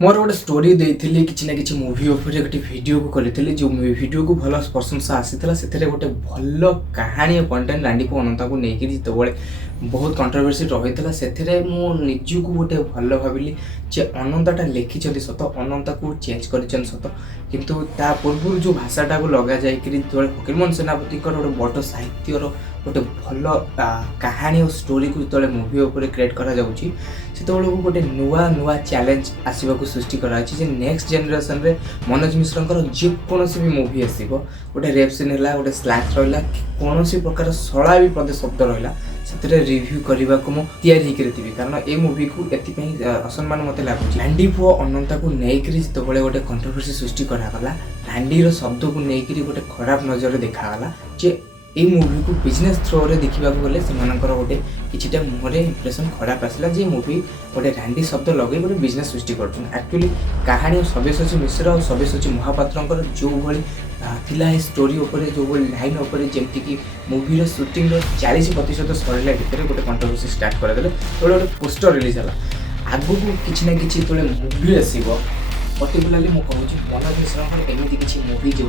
मोर गोटे स्टोरी देइथिली किछि ना किछि मूवी ऊपर गोटे वीडियो को करथिली जो वीडियो को भल प्रशंसा आसीथिला सेथरे गोटे भल कहानी और कंटेंट रांडीपु अनंता को नेकी जितबळे बहुत कंट्रोवर्सी रहिथिला सेथरे मो निजु को गोटे भल भाबिली जे अनंताटा लेखिछथि सत अनंता को चेंज करिछन सत किंतु ता पूर्व जो भाषाटा को लगा जाय कि तोळे फकीरमोहन सेनापति को गोटे बड़ साहित्यर गोटे भल कहानी और स्टोरी को जो मूवी ऊपर क्रिएट करा जाउची सेतबेले गोटे नुआ नुआ चैलेंज आसवाक सृष्टि कराई जे नेक्स्ट जेनरेशन रे मनोज मिश्र जेकोसी भी मूवी आसो गोटे रेप सीन है गोटे स्लैक्स रहा कौन प्रकार शला भी पदे शब्द रहा से रिव्यू करने को मुझे थी कारण ये मूवी को ये असम्मान मत लगुच रांडी पुओ अनंता को लेकिन जो गोटे कंट्रोवर्सी सृष्टि करागला रांडीर शब्द को लेकिन गोटे खराब नजर देखा जे ये मूवी को बिजनेस थ्रो रे देखा गले से गोटे किछिटा मुहरे इंप्रेशन खराब आसला जे मूवी गोटे रांडी शब्द लगे गोटे बिजनेस सृष्टि कर कहानी सब्यसाची मिश्र और सब्यसाची महापात्र जो भली थिला स्टोरी उपरे जो भली लाइन उपरे जेमती कि मूवी शूटिंग 40% सरला भितर गोटे कंट्रोवर्सी स्टार्ट करदेले गोटे पोस्टर रिलीज है आगु को किछि ना किछि तोले मूवी आसीबो पर्टिकुलाली मुझे कहूँ मनोज मिश्र एमती किसी मूवी जो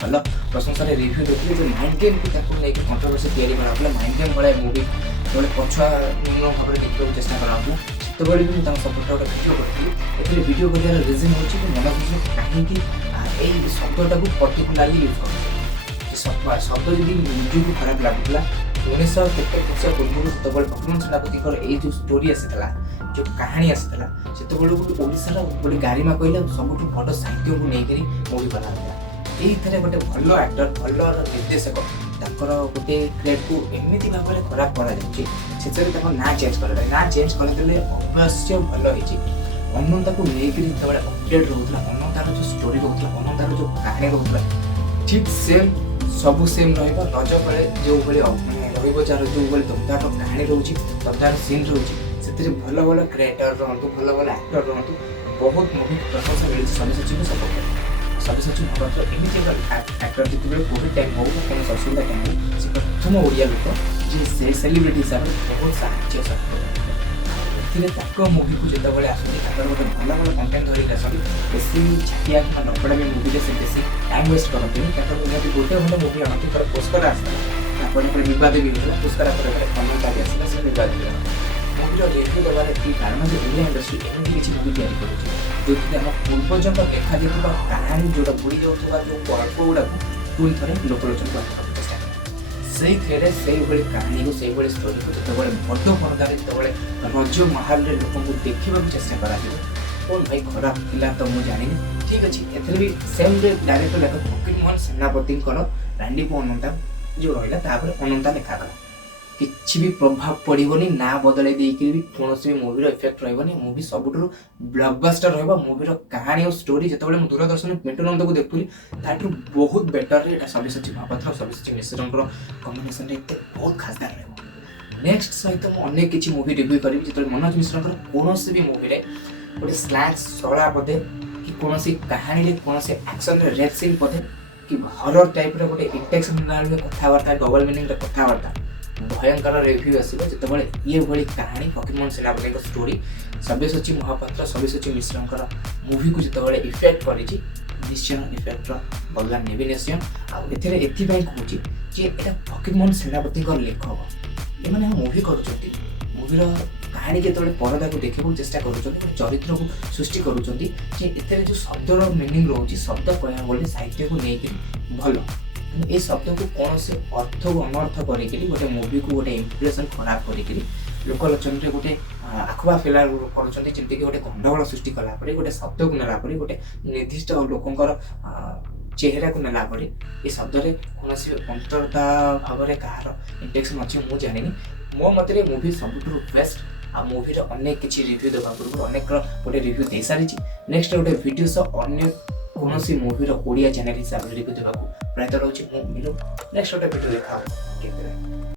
भल प्रशंसा रिव्यू देते जो माइंड गेम को लेकिन कंट्रोवर्सी तैयारी कराला माइंड गेम भाया मूवी जो पछुआ निम्न भाव में देखा चेषा कराला से भी मुझे सपोर्ट गोटे भिडियो करी भिडियो कर रिजन हो मनोज मिश्र कहीं शब्दटा को पर्टिकुलाली यूज कर शब्द जब निजी को खराब लगुला 1973 पूर्व जो फकीरमोहन सेनापति ये जो स्टोरी आसाला जो कहानी आसाला से ओडार गोटे गारिमा कहले सब बड़ साहित्य को लेकर मूवी बनाला ये गोटे भल एक्टर भल निर्देशक गोटे क्रेड को एमती भाव में खराब कर ना चेंज कर ना चेंज करदे अवश्य भल हो अनंता को लेकर जो अपडेट रोला अनंतार जो स्टोरी रोला अनंतार जो कहानी रोला ठीक सेम सबू सेम रज बेले जो जार जो दमदार कहानी रोचे दमदार सीन रोचे से भल भल क्रिएटर रुँ भल भल एक्टर रुँ बहुत मूवी प्रशंसा मिली सब्यसाची को सपोर्ट सब्यसाची महापात्र एमती एक्टर जितने कोविड टाइम हो कौन असुविधा टाइम से प्रथम ओडिया लोक जी सेलिब्रिटी हिसाब से बहुत साहय मूवी को जो आसती गोटे भल भल कंटेंट धरिक आसती बेसी छाटिया कि नपड़ा भी मूवी से बेसी टाइम वेस्ट करते निहती गोटे भल मूवी आनती थोड़ा पुष्कर आसला बद भी होता पुष्कर अनंता भी आसला से बद भी मूवीर रिव्यू देवार ये कारण जो इंडिया इंडस्ट्री एमती किसी मूवी तैयारी करुँचे जो आम पूर्वज देखा जाता कहानी जोड़ा बुड़ी जाऊा जो गल्प गुड़ा पुणी थे लोकलोचन को से कहानी को से स्टोरी को जो बड़ पर्दार जो रज महल लोक देखा चेषा करा कौन भाई खराब थिला तो मुझे जानी ठीक अच्छे एथरे भी सेम डायरेक्टर लेखा फकीरमोहन सेनापति रांडी पुओ अनंता जो रहा अनंता लेखा किसी भी प्रभाव पड़ोनी ना बदल देकर भी कौन भी मूवीर इफेक्ट रही मूवी सबुठ ब्लॉकबस्टर रहा मूवीर कहानी और स्टोरी जो दूरदर्शन मिंटू को देखुली ताठू बहुत बेटर ये सब्यसाची महापात्र सब्यसाची मिश्र कम्बिनेसन बहुत खासदार रहा नेक्स्ट सहित मुझे किसी मूवी रिव्यू करी जो मनोज मिश्र कौन भी मूवी गोटे स्लैक्स शला पदे कि कौन कहानी कौन एक्शन रेप सीन पदे कि हरर टाइप गोटे इंटेक्शनल कथबार्ता डबल मिनिंग कथबार्ता भयंकर रिव्यू आसो जो ये भाई कहानी फकीरमोहन सेनापति स्टोरी सब्यसाची महापात्र सब्यसाची मिश्र मूवी को जो इफेक्ट कर इफेक्ट बदला नेविनेशन आए कहूँ जे फकीरमोहन सेनापति लेखक ये मूवी कर मूवीर कहानी के परदा को देखा चेष्टा कर चरित्र को सृष्टि कर जो शब्दर मिनिंग रोचे शब्द कहले साहित्य को लेकिन भल ये शब्द को कौन से अर्थ को अनर्थ कर गोटे मूवी को गोटे इंप्रेशन खराब कर लोकलोचन गोटे आखुआ फिलार करमती गोटे गंडगोल सृष्टि कलापर गोटे शब्द को नेलापर गोटे निर्दिष्ट लोकंर चेहरा को नेलापर ये शब्द कौन अंतरता भाव में कहार इंटेक्शन अच्छे मुझे जानी मो मत मूवी सबुठ बेस्ट आ मूवीर अनेक किसी रिव्यू देवा पूर्व अनेक गोटे रिव्यू दे सारी नेक्स्ट गोटे वीडियो सह अन्य कौन सी मूवीर ओडिया चैनल हिसाब से रिव्यू देवा प्रायतः रोचे मिलू नेक्स्ट गोटे वीडियो देखा।